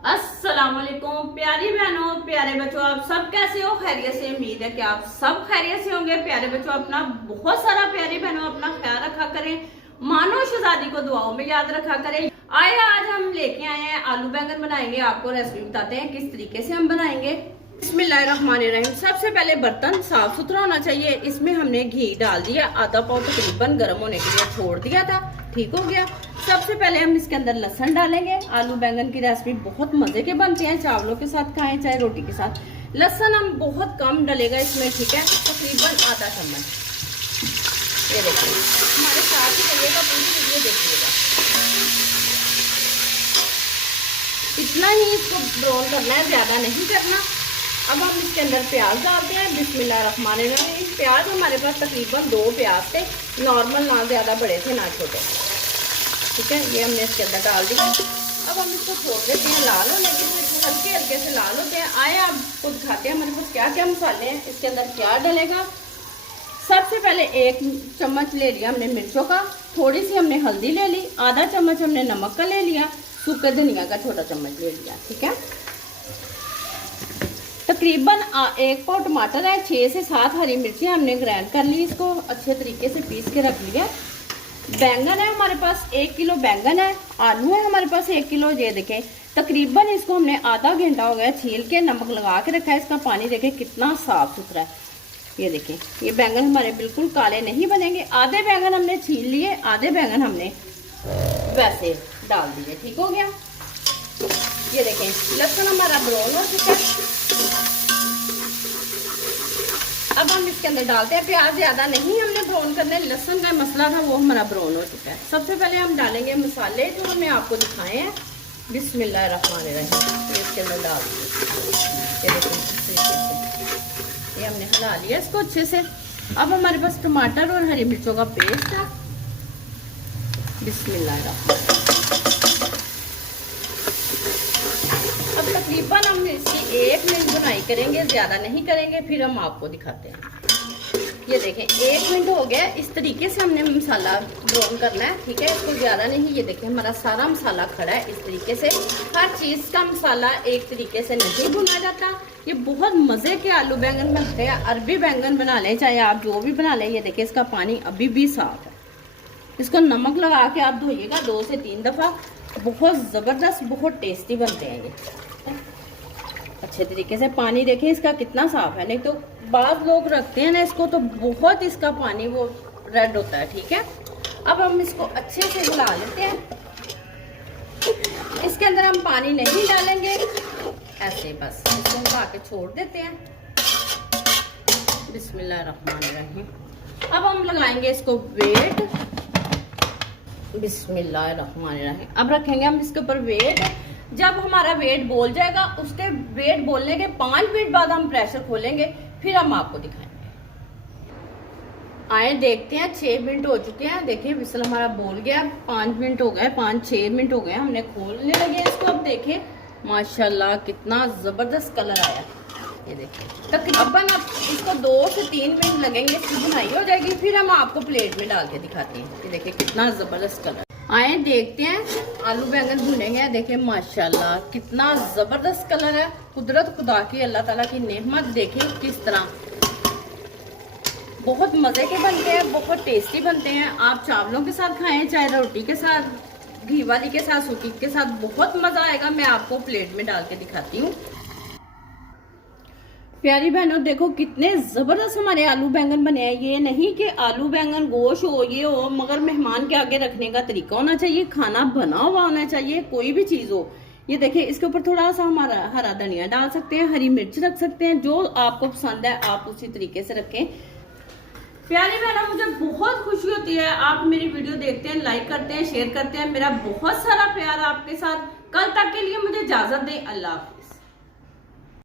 अस्सलाम वालेकुम प्यारी बहनों, प्यारे बच्चों, आप सब कैसे हो? खैरियत से? उम्मीद है कि आप सब खैरियत से होंगे। प्यारे बच्चों, अपना बहुत सारा प्यारी बहनों अपना ख्याल रखा करें। मानो शहजादी को दुआओं में याद रखा करें। आज हम लेके आए हैं आलू बैंगन बनाएंगे। आपको रेसिपी बताते हैं किस तरीके से हम बनाएंगे। बिस्मिल्लाहिर्रहमानिर्रहीम। सबसे पहले बर्तन साफ सुथरा होना चाहिए। इसमें हमने घी डाल दिया, आधा पाव तकरीबन गर्म होने के लिए छोड़ दिया था, ठीक हो गया। सबसे पहले हम इसके अंदर लहसुन डालेंगे। आलू बैंगन की रेसिपी बहुत मजे के बनते हैं, चावलों के साथ खाएं चाहे रोटी के साथ। लहसुन हम बहुत कम डलेगा इसमें, ठीक है, तकरीबन आधा चम्मच। ये देखिए, हमारे साथ ही रहिएगा, पूरी वीडियो देखिएगा। इतना ही इसको ब्राउन करना है, ज्यादा नहीं करना। अब हम इसके अंदर प्याज डालते हैं। बिस्मिल्लाहिर्रहमानिर्रहीम। प्याज हमारे पास तकरीबन 2 प्याज थे, नॉर्मल, ना ज्यादा बड़े थे ना छोटे, ठीक है। ये हमने इसके अंदर डाल दिया। अब हम इसको छोड़ देते हैं लाल होने के लिए, हल्के हल्के से लाल होते हैं। आए आपको दिखाते हैं हमारे पास क्या क्या मसाले हैं, इसके अंदर क्या डलेगा। सबसे पहले 1 चम्मच ले लिया हमने मिर्चों का, थोड़ी सी हमने हल्दी ले ली, आधा चम्मच हमने नमक का ले लिया, सूखे धनिया का छोटा चम्मच ले लिया, ठीक है। तकरीबन 1 पाव टमाटर है, 6 से 7 हरी मिर्ची हमने ग्राइंड कर ली, इसको अच्छे तरीके से पीस के रख लिया। बैंगन है हमारे पास 1 किलो बैंगन है। आलू है हमारे पास 1 किलो। ये देखें, तकरीबन इसको हमने आधा घंटा हो गया छील के नमक लगा के रखा है। इसका पानी देखें कितना साफ सुथरा है। ये देखें, ये बैंगन हमारे बिल्कुल काले नहीं बनेंगे। आधे बैंगन हमने छील लिए, आधे बैंगन हमने वैसे डाल दिए, ठीक हो गया। ये देखें, लहसुन हमारा ब्राउन हो चुका है। अब हम इसके अंदर डालते हैं प्याज। ज्यादा नहीं हमने ब्राउन करना है, लहसुन का मसला था वो हमारा ब्राउन हो चुका है। सबसे पहले हम डालेंगे मसाले जो हमने आपको दिखाए हैं। बिस्मिल्लाहिर्रहमानिर्रहीम। इसके अंदर डाल दिए, ये देखिए इस तरीके से। ये हमने हिला लिया इसको अच्छे से। अब हमारे पास टमाटर और हरी मिर्चों का पेस्ट है। बिस्मिल्लाहिर्रहमानिर्रहीम। अब तकरीबन हम इसकी 1 मिनट बुनाई करेंगे, ज्यादा नहीं करेंगे, फिर हम आपको दिखाते हैं। ये देखें, 1 मिनट हो गया। इस तरीके से हमने मसाला ब्राउन करना है, ठीक है, इसको ज्यादा नहीं। ये देखें, हमारा सारा मसाला खड़ा है इस तरीके से। हर चीज का मसाला एक तरीके से नहीं भुना जाता। ये बहुत मजे के आलू बैंगन बनते हैं। अरबी बैंगन बना लें चाहे आप जो भी बना लें। ये देखें, इसका पानी अभी भी साफ है। इसको नमक लगा के आप धोइएगा 2 से 3 दफा। बहुत जबरदस्त, बहुत टेस्टी बनते हैं ये अच्छे तरीके से। पानी देखें इसका कितना साफ है, नहीं तो बाद लोग रखते हैं ना इसको तो बहुत इसका पानी वो रेड होता है, ठीक है। अब हम इसको अच्छे से हिला लेते हैं। इसके अंदर हम पानी नहीं डालेंगे, ऐसे बस इसको हिला के छोड़ देते हैं। बिस्मिल्लाहिर्रहमानिर्रहीम। अब हम लगाएंगे इसको वेट। बिस्मिल्लाहिर्रहमानिर्रहीम। अब रखेंगे हम इसके ऊपर वेट। जब हमारा वेट बोल जाएगा, उसके वेट बोलने के 5 मिनट बाद हम प्रेशर खोलेंगे, फिर हम आपको दिखाएंगे। आए देखते हैं, 6 मिनट हो चुके हैं। देखिए विसल हमारा बोल गया, 5 मिनट हो गए, 5-6 मिनट हो गए, हमने खोलने लगे इसको। अब देखें माशाल्लाह कितना जबरदस्त कलर आया। ये देखिए, तकरीबन अब इसको 2 से 3 मिनट लगेंगे, इसकी बुनाई हो जाएगी, फिर हम आपको प्लेट में डाल के दिखाते हैं। ये देखिए कितना जबरदस्त कलर। आए देखते हैं, आलू बैंगन भुनेंगे। देखें माशाल्लाह कितना जबरदस्त कलर है। कुदरत खुदा की, अल्लाह ताला की नेमत देखें किस तरह। बहुत मजे के बनते हैं, बहुत टेस्टी बनते हैं। आप चावलों के साथ खाएं चाहे रोटी के साथ, घी वाली के साथ, सूखी के साथ, बहुत मजा आएगा। मैं आपको प्लेट में डाल के दिखाती हूँ। प्यारी बहनों देखो कितने जबरदस्त हमारे आलू बैंगन बने हैं। ये नहीं कि आलू बैंगन गोश हो ये हो, मगर मेहमान के आगे रखने का तरीका होना चाहिए, खाना बना हुआ होना चाहिए, कोई भी चीज हो। ये देखिए, इसके ऊपर थोड़ा सा हमारा हरा धनिया डाल सकते हैं, हरी मिर्च रख सकते हैं, जो आपको पसंद है आप उसी तरीके से रखें। प्यारी बहनों, मुझे बहुत खुशी होती है आप मेरी वीडियो देखते हैं, लाइक करते हैं, शेयर करते हैं। मेरा बहुत सारा प्यार आपके साथ। कल तक के लिए मुझे इजाजत दें। अल्लाह।